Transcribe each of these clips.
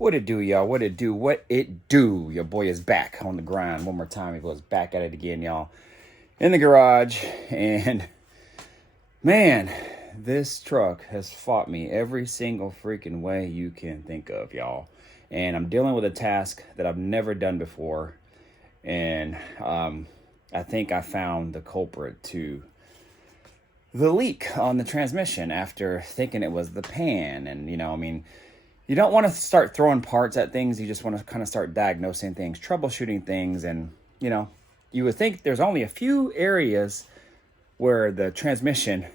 What it do, y'all? What it do? What it do? Your boy is back on the grind. One more time, he goes back at it again, y'all. In the garage, and man, this truck has fought me every single freaking way you can think of, y'all. And I'm dealing with a task that I've never done before. And I think I found the culprit to the leak on the transmission after thinking it was the pan. And, you don't want to start throwing parts at things. You just want to kind of start diagnosing things, troubleshooting things. And, you would think there's only a few areas where the transmission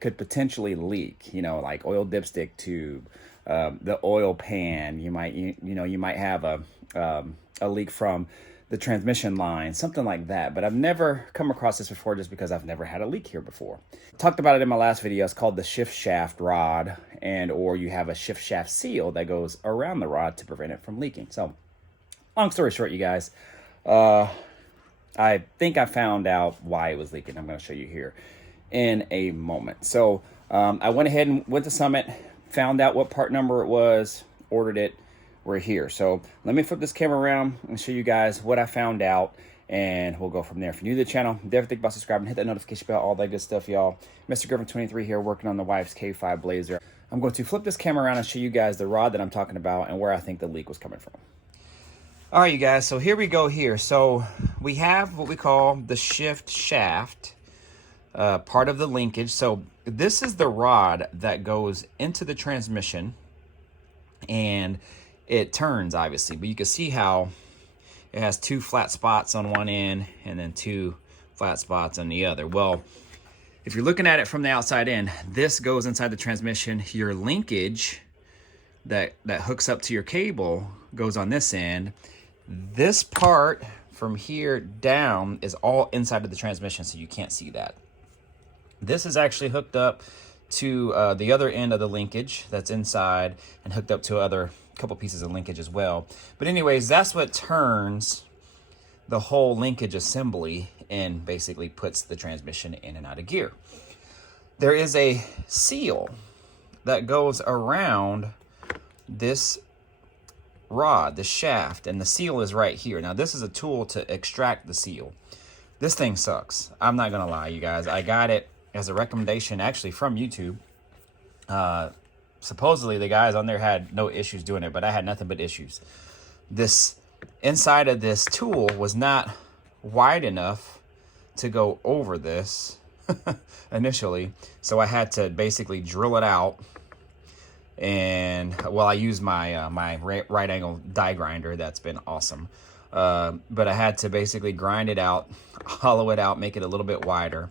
could potentially leak, like oil dipstick tube, the oil pan. You might have a leak from the transmission line, something like that. But I've never come across this before just because I've never had a leak here before. Talked about it in my last video. It's called the shift shaft rod, or you have a shift shaft seal that goes around the rod to prevent it from leaking. So long story short, you guys, I think I found out why it was leaking. I'm going to show you here in a moment. So I went ahead and went to Summit, found out what part number it was, ordered it. We're here. So let me flip this camera around and show you guys what I found out, and we'll go from there. If you're new to the channel, definitely think about subscribing, hit that notification bell, all that good stuff, y'all. Mr. Griffin 23 here, working on the wife's K5 Blazer. I'm going to flip this camera around and show you guys the rod that I'm talking about and where I think the leak was coming from. All right, you guys, so here we go here. So we have what we call the shift shaft, part of the linkage. So this is the rod that goes into the transmission, and it turns, obviously, but you can see how it has two flat spots on one end and then two flat spots on the other. Well, if you're looking at it from the outside in, this goes inside the transmission. Your linkage that hooks up to your cable goes on this end. This part from here down is all inside of the transmission, so you can't see that. This is actually hooked up to the other end of the linkage that's inside, and hooked up to other couple pieces of linkage as well. But anyways, that's what turns the whole linkage assembly and basically puts the transmission in and out of gear. There is a seal that goes around this rod, the shaft, and the seal is right here. Now this is a tool to extract the seal. This thing sucks. I'm not gonna lie, you guys. I got it as a recommendation actually from YouTube. Supposedly the guys on there had no issues doing it, but I had nothing but issues. This inside of this tool was not wide enough to go over this initially, so I had to basically drill it out. And well, I used my my right angle die grinder. That's been awesome. But I had to basically grind it out, hollow it out, make it a little bit wider.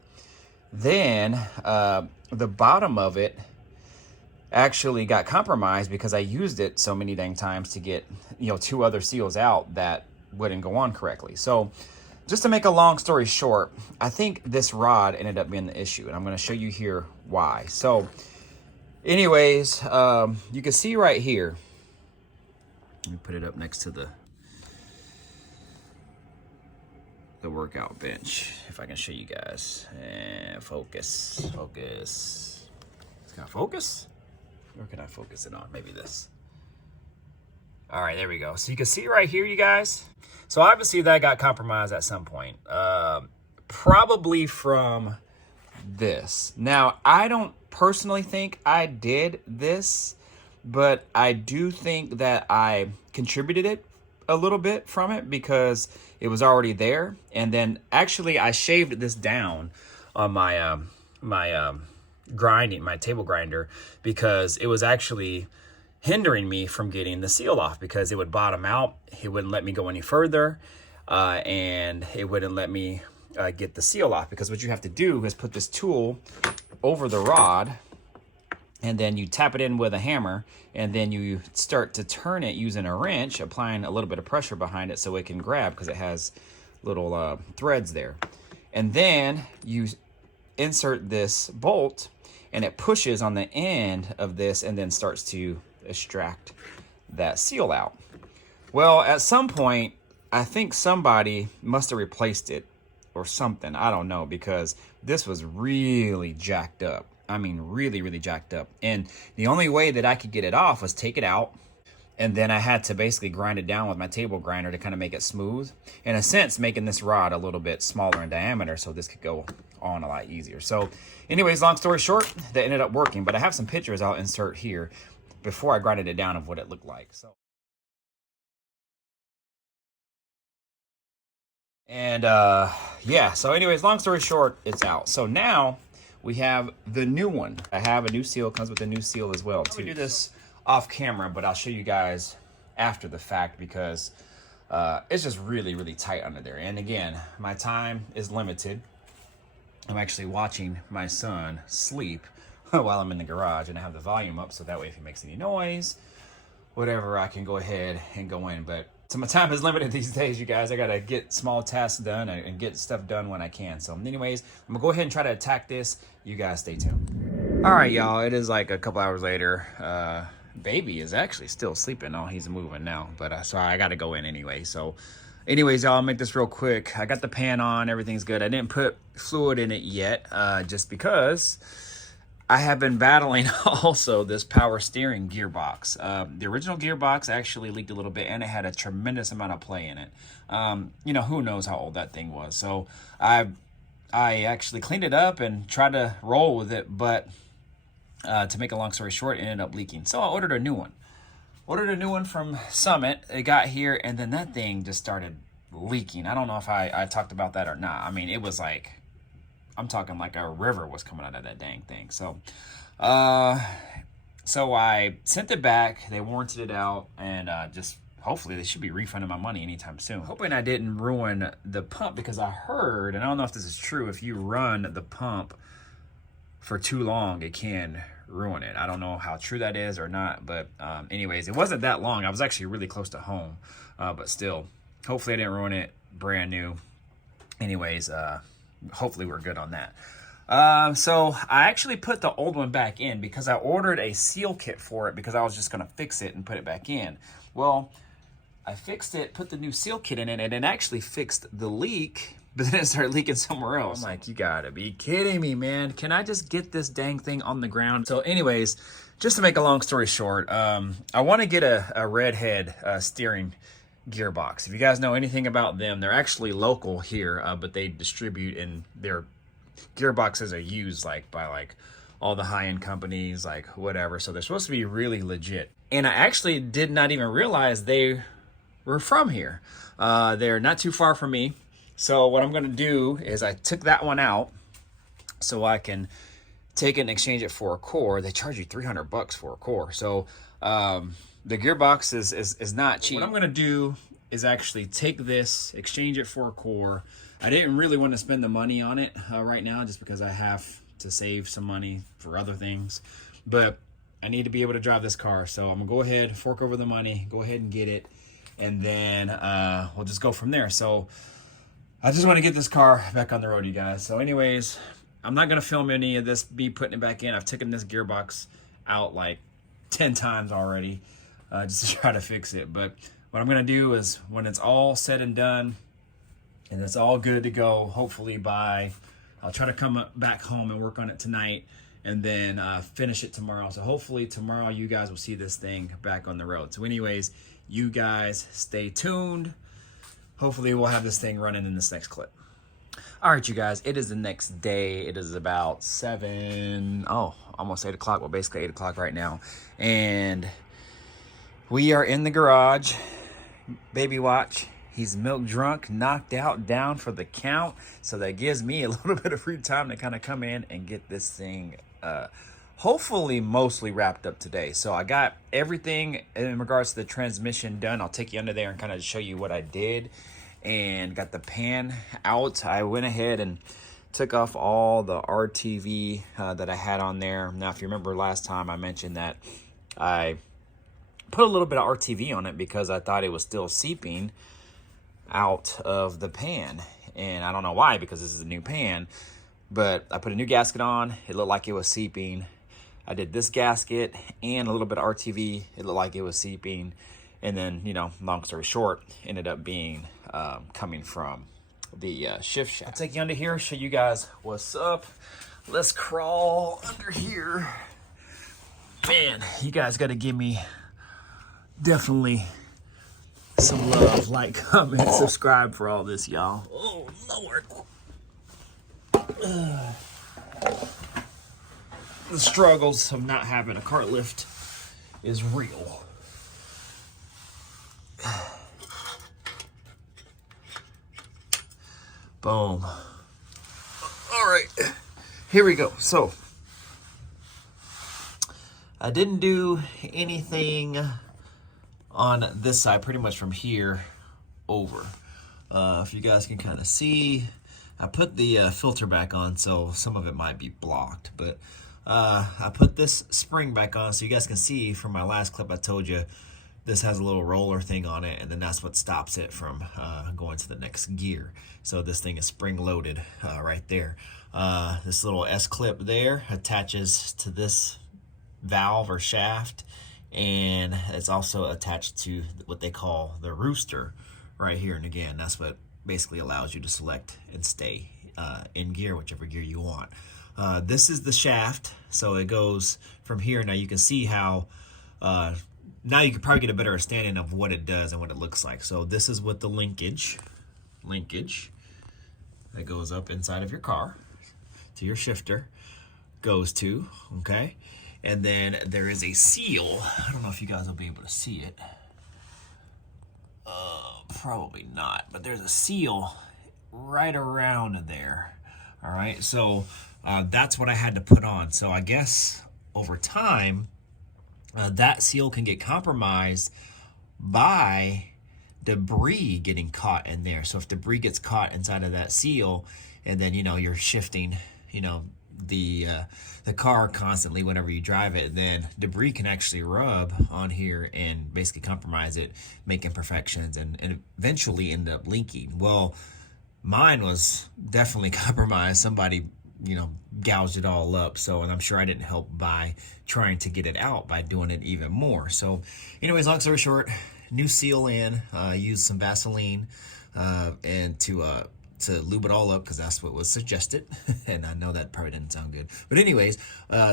Then the bottom of it actually got compromised because I used it so many dang times to get, two other seals out that wouldn't go on correctly. So just to make a long story short, I think this rod ended up being the issue, and I'm going to show you here why. So anyways, you can see right here, let me put it up next to the workout bench, if I can show you guys. And focus. It's gonna focus? Or can I focus it on? Maybe this. All right, there we go. So you can see right here, you guys. So obviously that got compromised at some point. Probably from this. Now, I don't personally think I did this, but I do think that I contributed it a little bit from it because it was already there. And then actually I shaved this down on my my table grinder, because it was actually hindering me from getting the seal off, because it would bottom out, it wouldn't let me go any further, and it wouldn't let me get the seal off. Because what you have to do is put this tool over the rod, and then you tap it in with a hammer, and then you start to turn it using a wrench, applying a little bit of pressure behind it so it can grab, because it has little threads there. And then you insert this bolt, and it pushes on the end of this and then starts to extract that seal out. Well, at some point, I think somebody must have replaced it or something. I don't know, because this was really jacked up. I mean, really, really jacked up. And the only way that I could get it off was take it out And then I had to basically grind it down with my table grinder to kind of make it smooth. In a sense, making this rod a little bit smaller in diameter so this could go on a lot easier. So anyways, long story short, that ended up working. But I have some pictures I'll insert here before I grinded it down of what it looked like. So. And yeah, so anyways, long story short, it's out. So now we have the new one. I have a new seal, comes with a new seal as well too. I'll do this off camera, but I'll show you guys after the fact because it's just really, really tight under there. And again, my time is limited. I'm actually watching my son sleep while I'm in the garage, and I have the volume up so that way if he makes any noise, whatever, I can go ahead and go in. But so my time is limited these days, you guys. I gotta get small tasks done and get stuff done when I can. So anyways, I'm gonna go ahead and try to attack this. You guys stay tuned. All right, y'all, it is like a couple hours later. Baby is actually still sleeping. Oh, he's moving now, but so I gotta go in anyway. So anyways, y'all, I'll make this real quick. I got the pan on, everything's good. I didn't put fluid in it yet, just because I have been battling also this power steering gearbox. The original gearbox actually leaked a little bit, and it had a tremendous amount of play in it. You know, who knows how old that thing was. So I actually cleaned it up and tried to roll with it, but to make a long story short, it ended up leaking. So I ordered a new one. Ordered a new one from Summit. It got here, and then that thing just started leaking. I don't know if I talked about that or not. I mean, it was like, I'm talking like a river was coming out of that dang thing. So, so I sent it back. They warranted it out, and just hopefully they should be refunding my money anytime soon. Hoping I didn't ruin the pump, because I heard, and I don't know if this is true, if you run the pump for too long, it can ruin it. I don't know how true that is or not, but anyways, it wasn't that long. I was actually really close to home, but still, hopefully I didn't ruin it. Brand new. Anyways, hopefully we're good on that. So I actually put the old one back in because I ordered a seal kit for it because I was just going to fix it and put it back in. Well, I fixed it, put the new seal kit in it, and it actually fixed the leak, but then it started leaking somewhere else. I'm like, you gotta be kidding me, man. Can I just get this dang thing on the ground? So anyways, just to make a long story short, I want to get a redhead steering gearbox. If you guys know anything about them, they're actually local here, but they distribute, and their gearboxes are used like by like all the high-end companies, like whatever. So they're supposed to be really legit. And I actually did not even realize they were from here. They're not too far from me. So what I'm gonna do is I took that one out so I can take it and exchange it for a core. They charge you $300 for a core. So the gearbox is not cheap. What I'm gonna do is actually take this, exchange it for a core. I didn't really want to spend the money on it right now, just because I have to save some money for other things. But I need to be able to drive this car. So I'm gonna go ahead, fork over the money, go ahead and get it, and then we'll just go from there. So I just want to get this car back on the road, you guys. So anyways, I'm not going to film any of this, be putting it back in. I've taken this gearbox out like 10 times already just to try to fix it. But what I'm going to do is when it's all said and done and it's all good to go, hopefully I'll try to come back home and work on it tonight and then finish it tomorrow. So hopefully tomorrow you guys will see this thing back on the road. So anyways, you guys stay tuned. Hopefully we'll have this thing running in this next clip. All right, you guys, it is the next day. It is about almost 8 o'clock. Well, basically 8 o'clock right now. And we are in the garage. Baby watch. He's milk drunk, knocked out, down for the count. So that gives me a little bit of free time to kind of come in and get this thing hopefully mostly wrapped up today. So I got everything in regards to the transmission done. I'll take you under there and kind of show you what I did, and got the pan out. I went ahead and took off all the RTV that I had on there. Now, if you remember last time, I mentioned that I put a little bit of RTV on it because I thought it was still seeping out of the pan. And I don't know why, because this is a new pan, but I put a new gasket on. It looked like it was seeping. I did this gasket and a little bit of RTV. It looked like it was seeping. And then, you know, long story short, ended up being coming from the shift shaft. I'll take you under here, show you guys what's up. Let's crawl under here. Man, you guys got to give me definitely some love, like, comment, subscribe for all this, y'all. Oh, Lord. The struggles of not having a cart lift is real. Boom. All right, here we go. So I didn't do anything on this side, pretty much from here over. If you guys can kind of see, I put the filter back on, so some of it might be blocked, but I put this spring back on so you guys can see from my last clip I told you this has a little roller thing on it, and then that's what stops it from going to the next gear. So this thing is spring loaded right there. This little S-clip there attaches to this valve or shaft, and it's also attached to what they call the rooster right here. And again, that's what basically allows you to select and stay in gear, whichever gear you want. This is the shaft, so it goes from here. Now you can see how now you can probably get a better understanding of what it does and what it looks like. So this is what the linkage that goes up inside of your car to your shifter goes to, okay? And then there is a seal. I don't know if you guys will be able to see it. Probably not, but there's a seal right around there. All right, so that's what I had to put on. So I guess over time, that seal can get compromised by debris getting caught in there. So if debris gets caught inside of that seal, and then, you know, you're shifting, you know, the car constantly whenever you drive it, then debris can actually rub on here and basically compromise it, make imperfections, and eventually end up leaking. Well, mine was definitely compromised. Somebody, you know, gouged it all up. So, and I'm sure I didn't help by trying to get it out by doing it even more. So anyways, long story short, new seal in, used some Vaseline and to lube it all up, because that's what was suggested. And I know that probably didn't sound good, but anyways,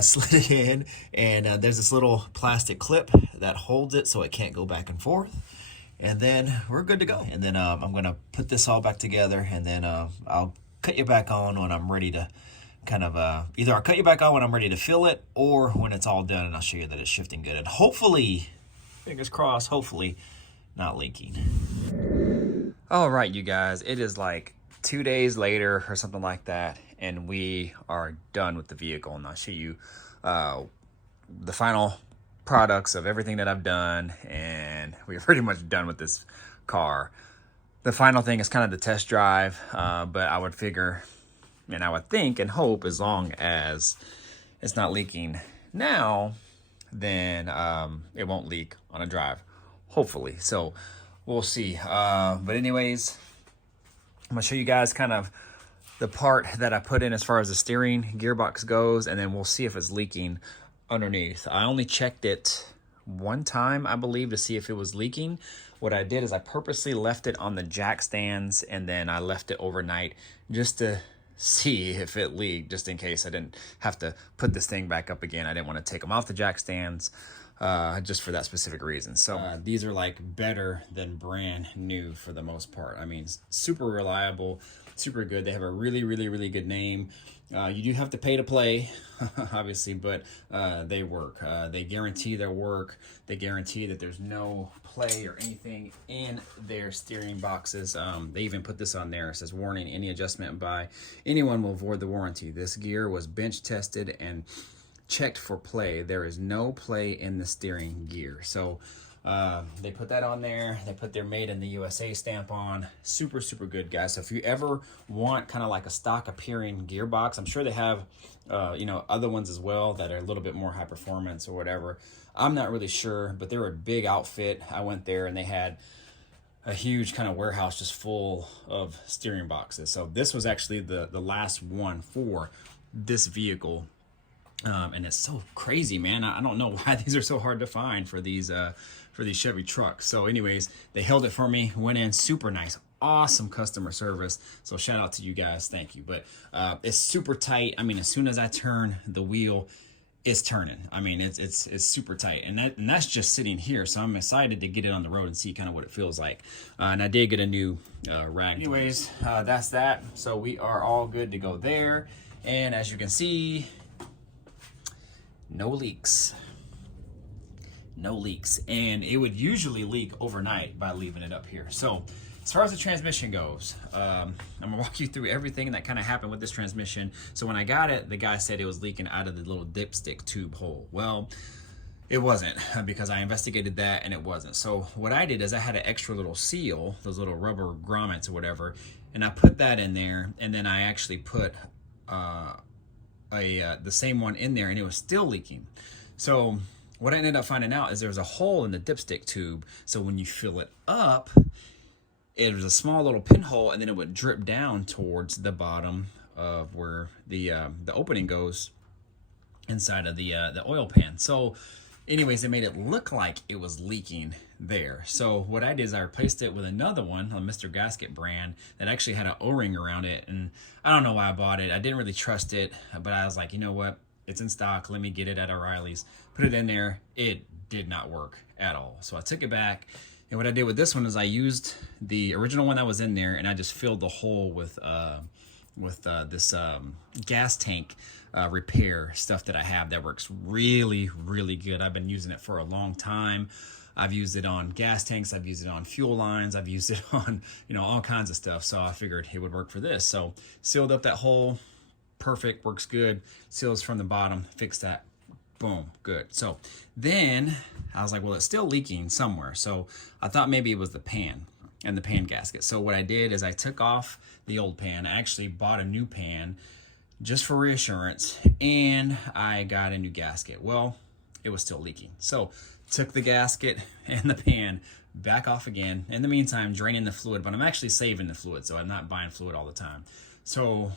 slid it in, and there's this little plastic clip that holds it so it can't go back and forth, and then we're good to go. And then I'm gonna put this all back together, and then I'll cut you back on when I'm ready to kind of either I'll cut you back on when I'm ready to fill it, or when it's all done, and I'll show you that it's shifting good, and hopefully, fingers crossed, hopefully not leaking. All right, you guys, it is like 2 days later or something like that, and we are done with the vehicle, and I'll show you the final products of everything that I've done, and we're pretty much done with this car. The final thing is kind of the test drive, but I would figure, and I would think and hope, as long as it's not leaking now, then it won't leak on a drive, hopefully. So we'll see. But anyways, I'm gonna show you guys kind of the part that I put in as far as the steering gearbox goes, and then we'll see if it's leaking underneath. I only checked it one time, I believe, to see if it was leaking. What I did is I purposely left it on the jack stands, and then I left it overnight just to see if it leaked, just in case I didn't have to put this thing back up again. I didn't want to take them off the jack stands just for that specific reason. So these are like better than brand new for the most part. I mean, super reliable, super good. They have a really, really, really good name. You do have to pay to play, obviously, but they work. They guarantee their work. They guarantee that there's no play or anything in their steering boxes. They even put this on there. It says, warning, any adjustment by anyone will void the warranty. This gear was bench tested and checked for play. There is no play in the steering gear. So they put that on there. They put their made in the USA stamp on. Super, super good, guys. So if you ever want kind of like a stock appearing gearbox, I'm sure they have you know, other ones as well that are a little bit more high performance or whatever. I'm not really sure, but they're a big outfit. I went there and they had a huge kind of warehouse just full of steering boxes. So this was actually the last one for this vehicle. And it's so crazy, man. I don't know why these are so hard to find for these Chevy trucks. So anyways, they held it for me, went in, super nice, awesome customer service. So shout out to you guys, thank you. But it's super tight. I mean, as soon as I turn the wheel, it's turning. I mean, it's super tight, and that's just sitting here. So I'm excited to get it on the road and see kind of what it feels like. And I did get a new rag. Anyways, that's that. So we are all good to go there. And as you can see, no leaks. No leaks. And it would usually leak overnight by leaving it up here. So as far as the transmission goes, I'm gonna walk you through everything that kind of happened with this transmission. So when I got it, the guy said it was leaking out of the little dipstick tube hole. Well, it wasn't, because I investigated that and it wasn't. So what I did is I had an extra little seal, those little rubber grommets or whatever, and I put that in there, and then I actually put the same one in there, and it was still leaking. So what I ended up finding out is there was a hole in the dipstick tube. So when you fill it up, it was a small little pinhole, and then it would drip down towards the bottom of where the opening goes inside of the oil pan. So anyways, it made it look like it was leaking there. So what I did is I replaced it with another one, a Mr. Gasket brand, that actually had an O-ring around it. And I don't know why I bought it. I didn't really trust it, but I was like, you know what? It's in stock. Let me get it at O'Reilly's. Put it in there. It did not work at all. So I took it back. And what I did with this one is I used the original one that was in there, and I just filled the hole with this gas tank repair stuff that I have that works really, really good. I've been using it for a long time. I've used it on gas tanks. I've used it on fuel lines. I've used it on, all kinds of stuff. So I figured it would work for this. So sealed up that hole. Perfect. Works good. Seals from the bottom. Fix that. Boom, good. So then I was like, well, it's still leaking somewhere. So I thought maybe it was the pan and the pan gasket. So what I did is I took off the old pan. I actually bought a new pan just for reassurance, and I got a new gasket. Well, it was still leaking. So took the gasket and the pan back off again. In the meantime, draining the fluid, but I'm actually saving the fluid, so I'm not buying fluid all the time. So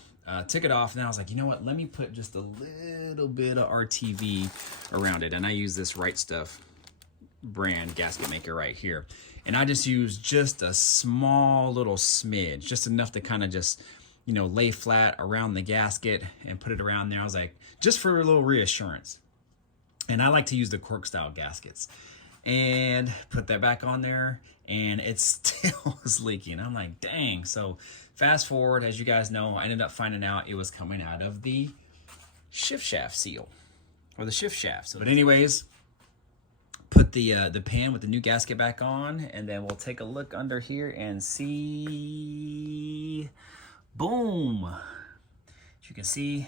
took it off, and then I was like, you know what, let me put just a little bit of RTV around it. And I use this Right Stuff brand gasket maker right here, and I just use just a small little smidge, just enough to kind of just lay flat around the gasket and put it around there. I was like, just for a little reassurance. And I like to use the cork style gaskets, and put that back on there, and it still was leaking. I'm like, dang. So fast forward, as you guys know, I ended up finding out it was coming out of the shift shaft seal, or the shift shaft. So, but anyways, put the pan with the new gasket back on, and then we'll take a look under here and see. Boom. As you can see,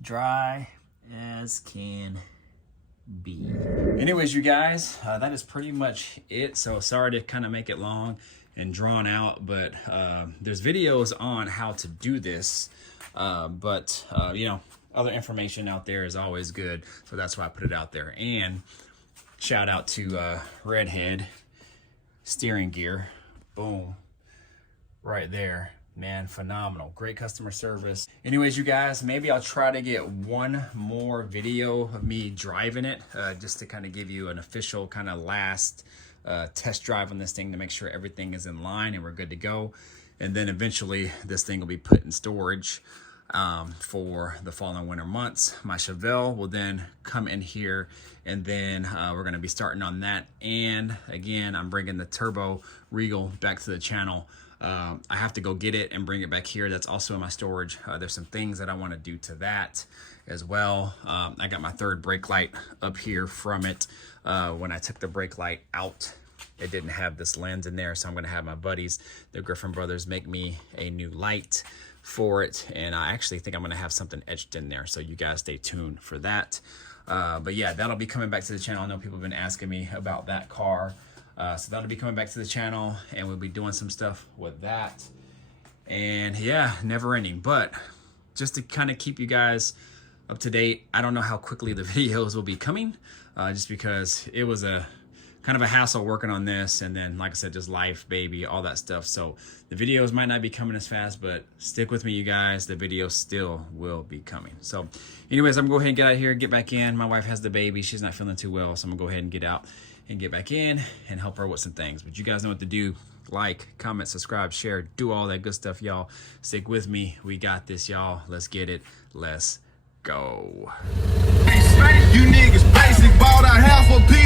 dry as can be. Anyways, you guys, that is pretty much it. So sorry to kind of make it long and drawn out, but there's videos on how to do this, but other information out there is always good, so that's why I put it out there. And shout out to Redhead steering gear. Boom, right there. Man, phenomenal. Great customer service. Anyways, you guys, maybe I'll try to get one more video of me driving it, just to kind of give you an official kind of last test drive on this thing to make sure everything is in line and we're good to go. And then eventually this thing will be put in storage for the fall and winter months. My Chevelle will then come in here, and then we're going to be starting on that. And again, I'm bringing the Turbo Regal back to the channel. I have to go get it and bring it back here. That's also in my storage. There's some things that I want to do to that as well. I got my third brake light up here from it. When I took the brake light out, it didn't have this lens in there, so I'm going to have my buddies, the Griffin brothers, make me a new light for it, and I actually think I'm going to have something etched in there, so you guys stay tuned for that. But yeah, that'll be coming back to the channel. I know people have been asking me about that car. So that'll be coming back to the channel, and we'll be doing some stuff with that. And yeah, never ending. But just to kind of keep you guys up to date, I don't know how quickly the videos will be coming, just because it was a kind of a hassle working on this, and then like I said, just life, baby, all that stuff. So the videos might not be coming as fast, but stick with me, you guys. The videos still will be coming. So anyways, I'm gonna go ahead and get out of here, get back in. My wife has the baby. She's not feeling too well, so I'm gonna go ahead and get out and get back in and help her with some things. But you guys know what to do. Like, comment, subscribe, share, do all that good stuff, y'all. Stick with me. We got this, y'all. Let's get it. Let's go. You niggas basic, bought a half a piece.